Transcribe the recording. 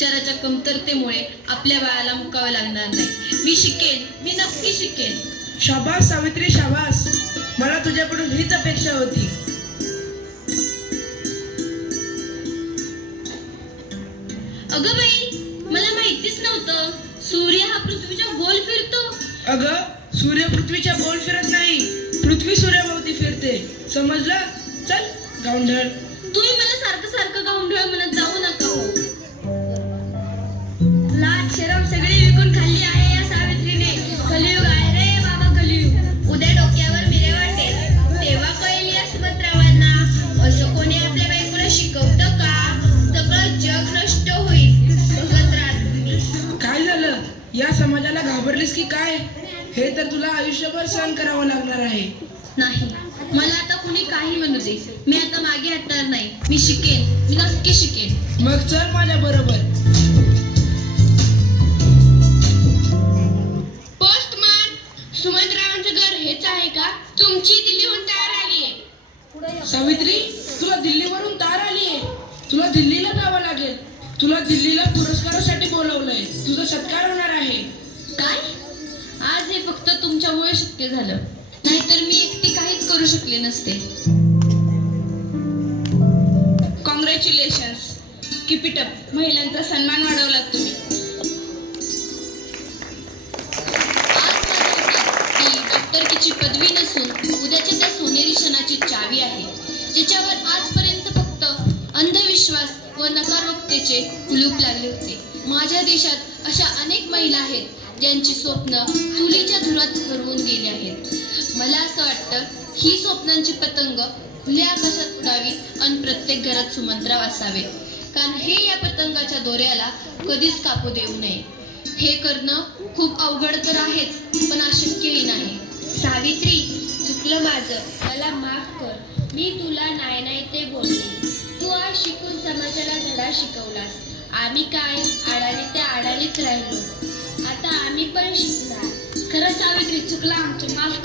उपचाराच्या कमतरतेमुळे आपल्या बाळाला मुकावे लागणार नाही. मी शिकेन मी नक्की शिकेन. शाबास सावित्री शाबास. मला तुझ्याकडून हीच अपेक्षा होती. अगं बाई मला माहितीच नव्हतं. सूर्य हा पृथ्वीच्या गोल फिरतो. अगं सूर्य पृथ्वीच्या गोल फिरत नाही. पृथ्वी सूर्याभोवती फिरते. समजलं? चल गावंढळ तुम्ही मला सारखं सारखं गावंढळ म्हणत या समाजाला घाबरलीस की काय? हे तर तुला आयुष्यभर सहन करावं लागणार आहे. नाही. मला आता कुणी काही म्हणू दे. मी आता मागे हटणार नाही. मी शिकेन. मी नक्की शिकेन. मग चल माझ्या बरोबर. पोस्टमॅन सुमंतरावांचं घर हेच आहे का? तुमची दिल्लीहून तयार आली आहे. सावित्री तुला दिल्लीवरून तार आली आहे. तुला दिल्लीला जावं लागेल. तुला दिल्लीला पुरस्कारासाठी बोलवलंय. तुझा सत्कार होणार आहे. काय? आज हे फक्त तुमच्यामुळे शक्य झालं. नाहीतर मी एकटी काहीच करू शकले नसते. कॉंग्रॅच्युलेशन्स किप इट अप महिलांचा सन्मान वाढवला तुम्ही. डॉक्टरकीची पदवी नसून उद्याच्या त्या सोनेरी क्षणाची चावी आहे ज्याच्यावर आजपर्यंत फक्त अंधविश्वास व नकारवक्तेचे कुलूप लागले होते. माझ्या देशात अशा अनेक महिला आहेत ज्यांची स्वप्न चुलीच्या धुरात हरवून गेली आहेत. मला असं वाटतं ही स्वप्नांची पतंग खुल्या आकाशात उडावी आणि प्रत्येक घरात सुमंत्राव असावे कारण हे या पतंगाच्या दोऱ्याला कधीच कापू देऊ नये. हे करणं खूप अवघड तर आहेच पण अशक्यही नाही. सावित्री चुकलं माझं. मला माफ कर. मी तुला नाही नाही ते बोलले. समाजाला शिकवलास. आम्ही काय? आडाली ते आडालीच राहिलो. आता आम्ही पण शिकणार. खरं सावित्री चुकला आमची. माफ